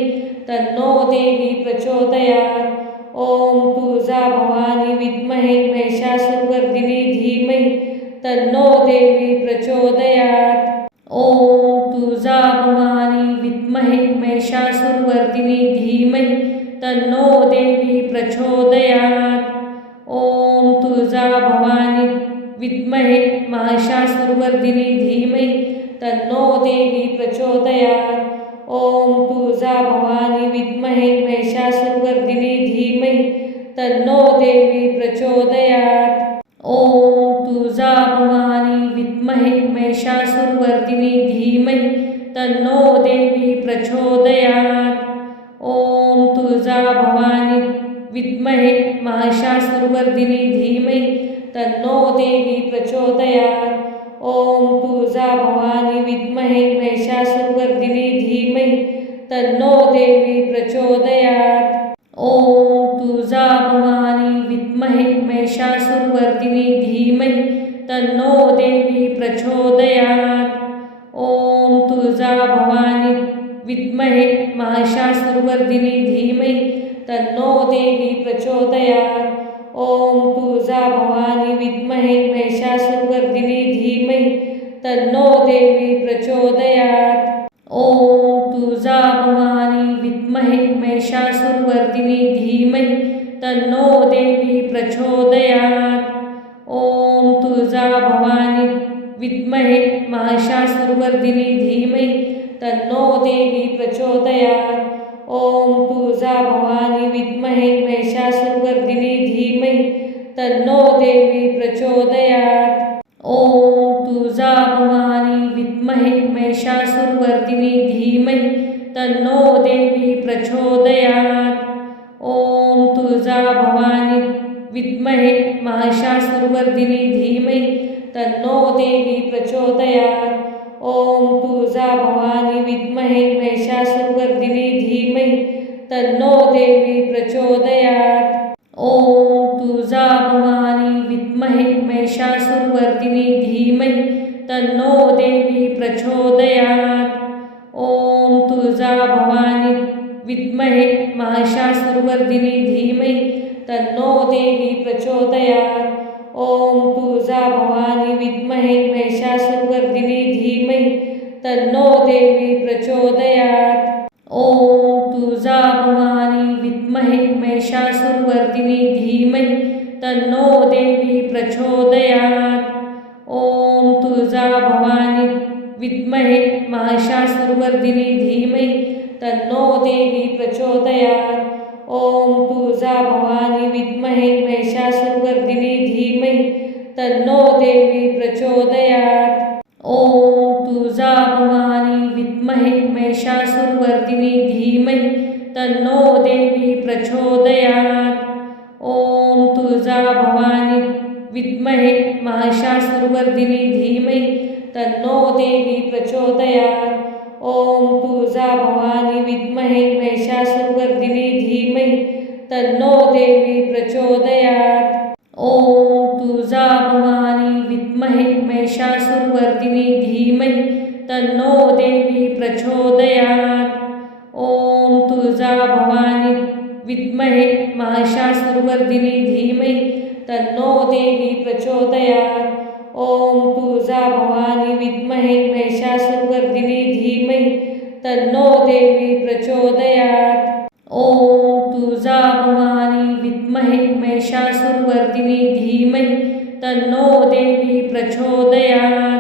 तन्नो देवी प्रचोदयात्। ॐ तुळजा भवानी विद्महे महिषासुरवर्धिनी धीमहि तन्नो देवी प्रचोदयात्। ॐ तुळजा भवानी विद्महे महिषासुरवर्धिनी धीमहि तन्नो देवी प्रचोदयात्। ॐ तुळजा भवानी विद्महे महिषासुरवर्धिनी धीमहि तन्नो देवी प्रचोदयात्। ॐ तुळजा भवानी विद्महे महिषासुरवर्धिनी धीमहि तन्नो देवी प्रचोदयात्। ॐ तुळजा भवानी विद्महे महिषासुरवर्धिनी धीमहि तन्नो देवी प्रचोदयात्। विद्महे महिषासुरवर्धिनी धीमहि तन्नो देवी प्रचोदयात्। ॐ तुळजा भवानी विद्महे महिषासुरवर्धिनी धीमहि तन्नो देवी प्रचोदयात्। ॐ तुळजा भवानी विद्महे महिषासुरवर्धिनी धीमहि तन्नो देवी प्रचोदयात्। ॐ तुळजा भवानी विद्महे महिषासुरवर्धिनी धीमहि तन्नो देवी प्रचोदयात्। ॐ तुळजा भवानी विद्महे महिषासुरवर्धिनी धीमहि तन्नो देवी प्रचोदयात्। ॐ तुळजा भवानी विद्महे महिषासुरवर्धिनी धीमहि तन्नो देवी प्रचोदयात्। ॐ तुळजा भवानी विद्महे महिषासुरवर्धिनी धीमहि तन्नो देवी प्रचोदयात्। ॐ तुळजा भवानी विद्महे महिषासुरवर्धिनी धीमहि तन्नो देवी प्रचोदयात्। ॐ तुळजा भवानी विद्महे महिषासुरवर्धिनी धीमहि तन्नो देवी प्रचोदयात्। ॐ तुळजा भवानी विद्महे महिषासुरवर्धिनी धीमहि तन्नो देवी प्रचोदयात्। ॐ तुळजा भवानी विद्महे महिषासुरवर्धिनी धीमहि तन्नो देवी प्रचोदयात्। ॐ तुळजा भवानी विद्महे महिषासुरवर्धिनी धीमहि तन्नो देवी प्रचोदयात्। ॐ तुळजा भवानी विद्महे महिषासुरवर्धिनी धीमहि तन्नो देवी प्रचोदयात्। ॐ तुळजा भवानी विद्महे महिषासुरवर्धिनी धीमहि तन्नो देवी प्रचोदयात्। ॐ तुळजा भवानी विद्महे महिषासुरवर्धिनी धीमहि तन्नो देवी प्रचोदयात्। ॐ तुळजा भवानी विद्महे महिषासुरवर्धिनी धीमहि तन्नो देवी प्रचोदयात्। ॐ तुळजा भवानी विद्महे महिषासुरवर्धिनी धीमहि तन्नो देवी प्रचोदयात्। ॐ तुळजा भवानी विद्महे महिषासुरवर्धिनी धीमहि तन्नो देवी प्रचोदयात्। ॐ तुळजा भवानी विद्महे महिषासुरवर्धिनी धीमहि तन्नो देवी प्रचोदयात्। ॐ तुळजा भवानी विद्महे महिषासुरवर्धिनी धीमहि तन्नो देवी प्रचोदयात्। ॐ तुळजा भवानी विद्महे महिषासुरवर्धिनी धीमहि तन्नो देवी प्रचोदयात्। ॐ तुळजा भवानी विद्महे महिषासुरवर्धिनी धीमहि तन्नो देवी प्रचोदयात्। ॐ तुळजा भवानी विद्महे महिषासुरवर्धिनी धीमहि तन्नो देवी प्रचोदयात्। ॐ तुळजा भवानी विद्महे महिषासुरवर्धिनी धीमहि तन्नो देवी प्रचोदयात्।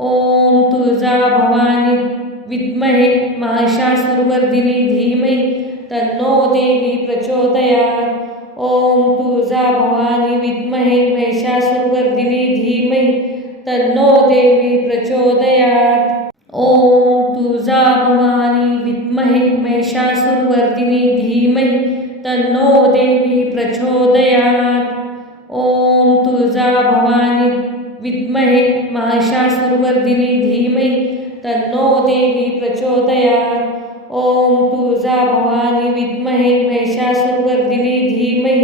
ॐ तुळजा भवानी विद्महे महिषासुरवर्धिनी धीमहि तन्नो देवी प्रचोदयात्। ॐ तुळजा भवानी विद्महे महिषासुरवर्धिनी धीमहि तन्नो देवी प्रचोदयात्। ॐ तुळजा भवानी विद्महे महिषासुरवर्धिनी धीमहि तन्नो देवी प्रचोदयात्। ॐ तुळजा भवानी विद्महे महिषासुरवर्धिनी धीमहि तन्नो देवी प्रचोदयात्। ॐ तुळजा भवानी विद्महे महिषासुरवर्धिनी धीमहि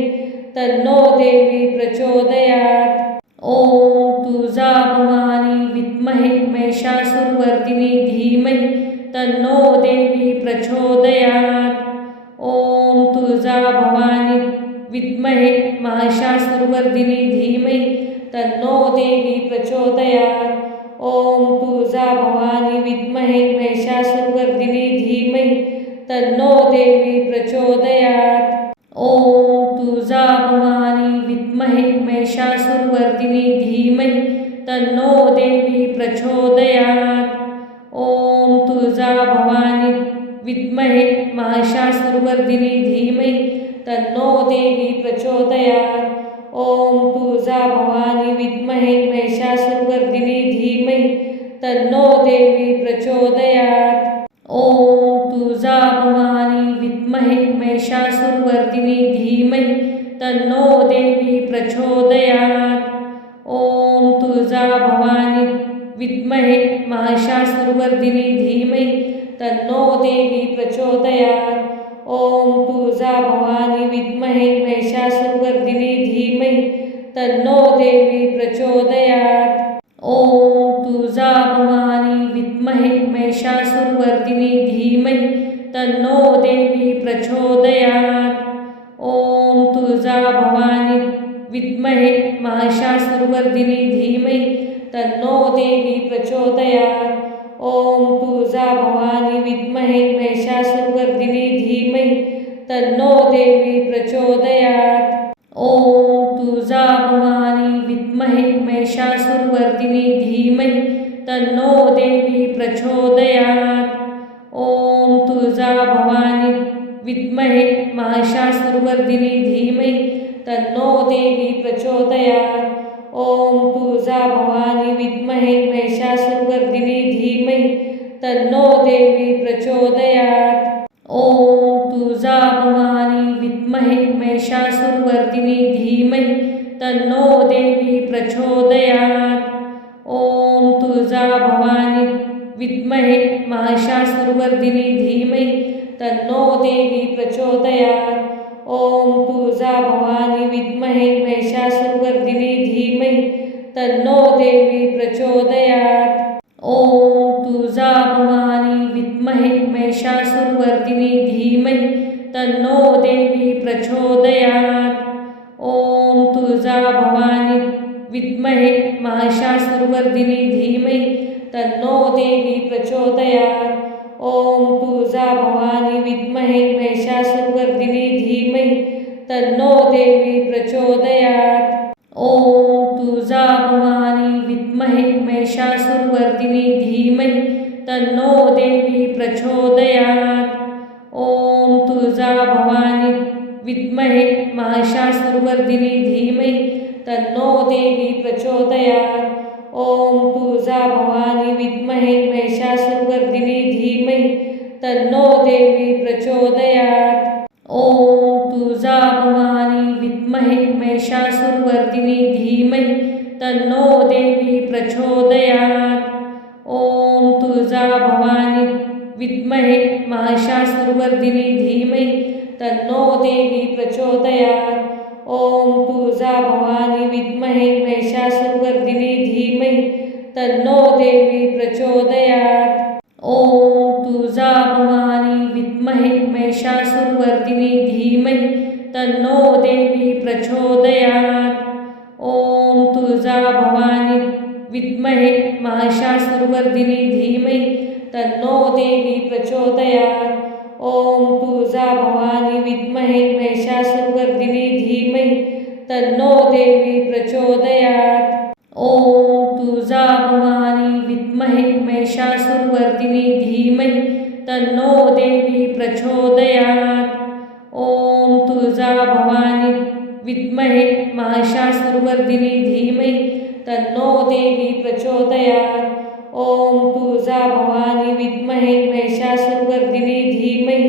तन्नो देवी प्रचोदयात्। ॐ तुळजा भवानी विद्महे महिषासुरवर्धिनी धीमहि तन्नो देवी प्रचोदयात्। ॐ तुळजा भवानी विद्महे महिषासुरवर्धिनी धीमहि तन्नो देवी प्रचोदयात्। ॐ तुळजा भवानी विद्महे महिषासुरवर्धिनी धीमहि तन्नो देवी प्रचोदयात्। ॐ तुळजा भवानी विद्महे महिषासुरवर्धिनी धीमहि तन्नो देवी प्रचोदयात्। ॐ तुळजा भवानी विद्महे महिषासुरवर्धिनी धीमहि तन्नो देवी प्रचोदयात्। ॐ तुळजा भवानी विद्महे महिषासुरवर्धिनी धीमहि तन्नो देवी प्रचोदयात्। ॐ तुळजा भवानी विद्महे विद्महे महिषासुरवर्धिनी धीमहि तन्नो देवी प्रचोदयात्। ॐ तुळजा भवानी विद्महे महिषासुरवर्धिनी धीमहि तन्नो देवी प्रचोदयात्। ॐ तुळजा भवानी विद्महे महिषासुरवर्धिनी धीमहि तन्नो देवी प्रचोदयात्। ॐ तुळजा भवानी विद्महे महिषासुरवर्धिनी धीमहि तन्नो देवी प्रचोदयात्। ॐ तुळजा भवानी विद्महे महिषासुरवर्धिनी धीमहि तन्नो देवी प्रचोदयात्। ॐ तुळजा भवानी विद्महे महिषासुरवर्धिनी धीमहि तन्नो देवी प्रचोदयात्। ॐ तुळजा भवानी विद्महे महिषासुरवर्धिनी धीमहि तन्नो देवी प्रचोदयात्। ॐ तुळजा भवानी विद्महे महिषासुरवर्धिनी धीमहि तन्नो देवी प्रचोदयात्। ॐ तुळजा भवानी विद्महे महिषासुरवर्धिनी धीमहि तन्नो देवी प्रचोदयात्। ॐ तुळजा भवानी विद्महे महिषासुरवर्धिनी धीमहि तन्नो देवी प्रचोदयात्। ॐ तुळजा भवानी विद्महे महिषासुरवर्धिनी धीमहि तन्नो देवी प्रचोदयात्। ॐ तुळजा भवानी विद्महे महिषासुरवर्धिनी धीमहि तन्नो देवी प्रचोदयात्। ॐ तुळजा भवानी विद्महे महिषासुरवर्धिनी धीमहि तन्नो देवी प्रचोदयात्। ॐ तुळजा भवानी विद्महे महिषासुरवर्धिनी धीमहि तन्नो देवी प्रचोदयात्। ॐ तुळजा भवानी विद्महे महिषासुरवर्धिनी धीमहि तन्नो देवी प्रचोदयात्। ॐ तुळजा भवानी विद्महे महिषासुरवर्धिनी धीमहि तन्नो देवी प्रचोदयात्। ॐ तुळजा भवानी विद्महे महिषासुरवर्धिनी धीमहि तन्नो देवी प्रचोदयात्। ॐ तुळजा भवानी विद्महे महिषासुरवर्धिनी धीमहि तन्नो देवी प्रचोदयात्। ॐ तुळजा भवानी विद्महे महिषासुरवर्धिनी धीमहि तन्नो देवी प्रचोदयात्। ॐ तुळजा भवानी विद्महे महिषासुरवर्धिनी धीमहि तन्नो देवी प्रचोदयात्। ॐ तुळजा भवानी विद्महे महिषासुरवर्धिनी धीमहि तन्नो देवी प्रचोदयात्। ॐ तुळजा भवानी विद्महे महिषासुरवर्धिनी धीमहि तन्नो देवी प्रचोदयात्। ॐ तुळजा भवानी विद्महे महिषासुरवर्धिनी धीमहि तन्नो देवी प्रचोदयात्। ॐ तुळजा भवानी विद्महे महिषासुरवर्धिनी धीमहि तन्नो देवी प्रचोदयात्। ॐ तुळजा भवानी विद्महे महिषासुरवर्धिनी धीमहि तन्नो देवी प्रचोदयात्। ॐ तुळजा भवानी विद्महे महिषासुरवर्धिनी धीमहि तन्नो देवी प्रचोदयात्। ॐ तुळजा भवानी विद्महे महिषासुरवर्धिनी धीमहि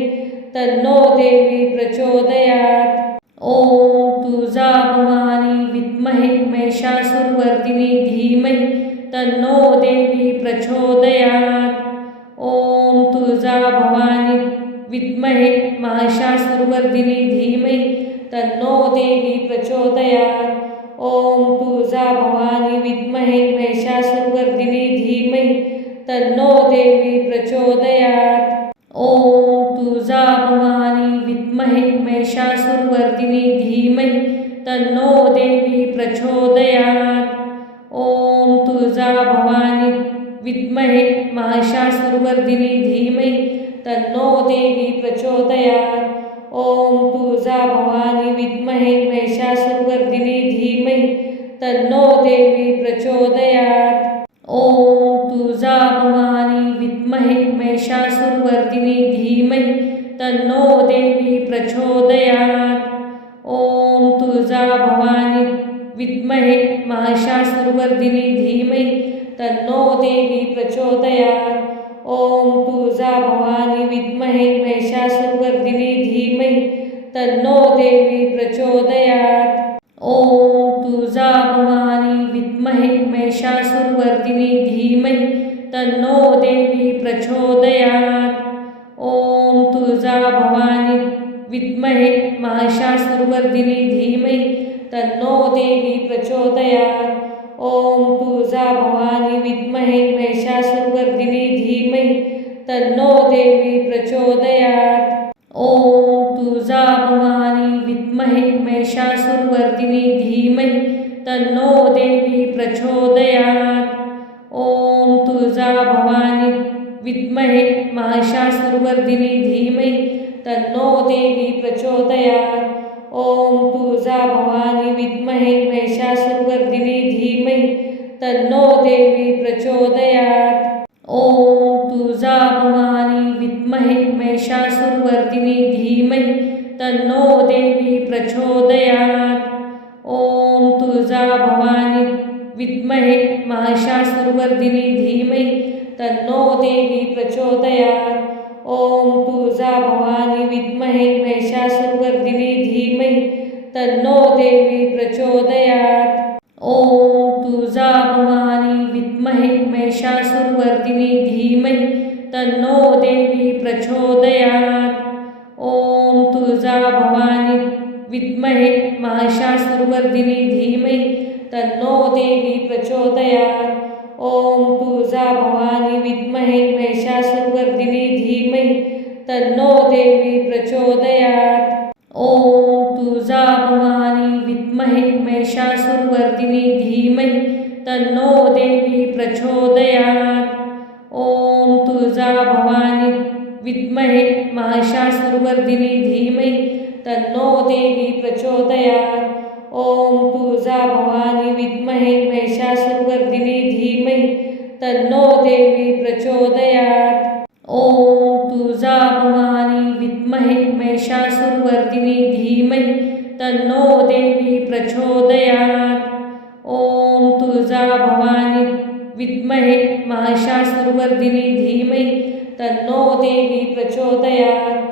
तन्नो देवी प्रचोदयात्। ॐ तुळजा भवानी विद्महे महिषासुरवर्धिनी धीमहि तन्नो देवी प्रचोदयात्। ॐ तुळजा भवानी विद्महे महिषासुरवर्धिनी धीमहि तन्नो देवी प्रचोदयात्। ॐ तुळजा भवानी विद्महे महिषासुरवर्धिनी धीमहि तन्नो देवी प्रचोदयात्। ॐ तुळजा भवानी विद्महे महिषासुरवर्धिनी धीमहि तन्नो देवी प्रचोदयात्। ॐ तुळजा भवानी विद्महे महिषासुरवर्धिनी धीमहि तन्नो देवी प्रचोदयात्। ॐ तुळजा भवानी विद्महे महिषासुरवर्धिनी धीमहि तन्नो देवी प्रचोदयात्। ॐ तुळजा भवानी विद्महे महिषासुरवर्धिनी धीमहि तन्नो देवी प्रचोदयात्। ॐ तुळजा भवानी विद्महे महिषासुरवर्धिनी धीमहि तन्नो देवी प्रचोदयात्। ॐ तुळजा भवानी विद्महे महिषासुरवर्धिनी धीमहि तन्नो देवी प्रचोदयात्। ओम तुळजा भवानी विद्महे महिषासुरवर्धिनी धीमहि तन्नो देवी प्रचोदयात्। ओम तुळजा भवानी विद्महे महिषासुरवर्धिनी धीमहि तन्नो देवी प्रचोदयात्। ओम तुळजा भवानी विद्महे महिषासुरवर्धिनी धीमहि तन्नो देवी प्रचोदयात्। ओम तुळजा भवानी विद्महे महिषासुरवर्धिनी धीमहि तन्नो देवी प्रचोदयात्। ओम तुळजा भवानी विद्महे महिषासुरवर्धिनी धीमहि तन्नो देवी प्रचोदयात्। ओम तुळजा भवानी विद्महे महिषासुरवर्धिनी धीमहि तन्नो देवी प्रचोदयात्। ओम तुळजा भवानी विद्महे महिषासुरवर्धिनी धीमहि तन्नो देवी प्रचोदयात्। ओम तुळजा भवानी विद्महे महिषासुरवर्धिनी धीमहि तन्नो देवी प्रचोदयात्। ओम तुळजा भवानी विद्महे महिषासुरवर्धिनी धीमहि तन्नो देवी प्रचोदयात्। ओम तुळजा भवानी विद्महे महिषासुरवर्धिनी धीमहि तन्नो देवी प्रचोदयात्। ओम तुळजा भवानी विद्महे महिषासुरवर्धिनी धीमहि तन्नो देवी प्रचोदयात्। ओम तुळजा भवानी विद्महे महिषासुरवर्धिनी धीमहि तन्नो देवी प्रचोदयात्। ओम तुळजा भवानी विद्महे महिषासुरवर्धिनी धीमहि तन्नो देवी प्रचोदयात्। ओम तुळजा भवानी विद्महे महिषासुरवर्धिनी धीमहि तन्नो देवी प्रचोदयात्। ओम तुळजा भवानी विद्महे महिषासुरवर्धिनी धीमहि तन्नो देवी प्रचोदयात्। ओम तुळजा भवानी विद्महे महिषासुरवर्धिनी धीमहि तन्नो देवी प्रचोदयात्। ओम तुळजा भवानी विद्महे महिषासुरवर्धिनी धीमहि तन्नो देवी प्रचोदयात्।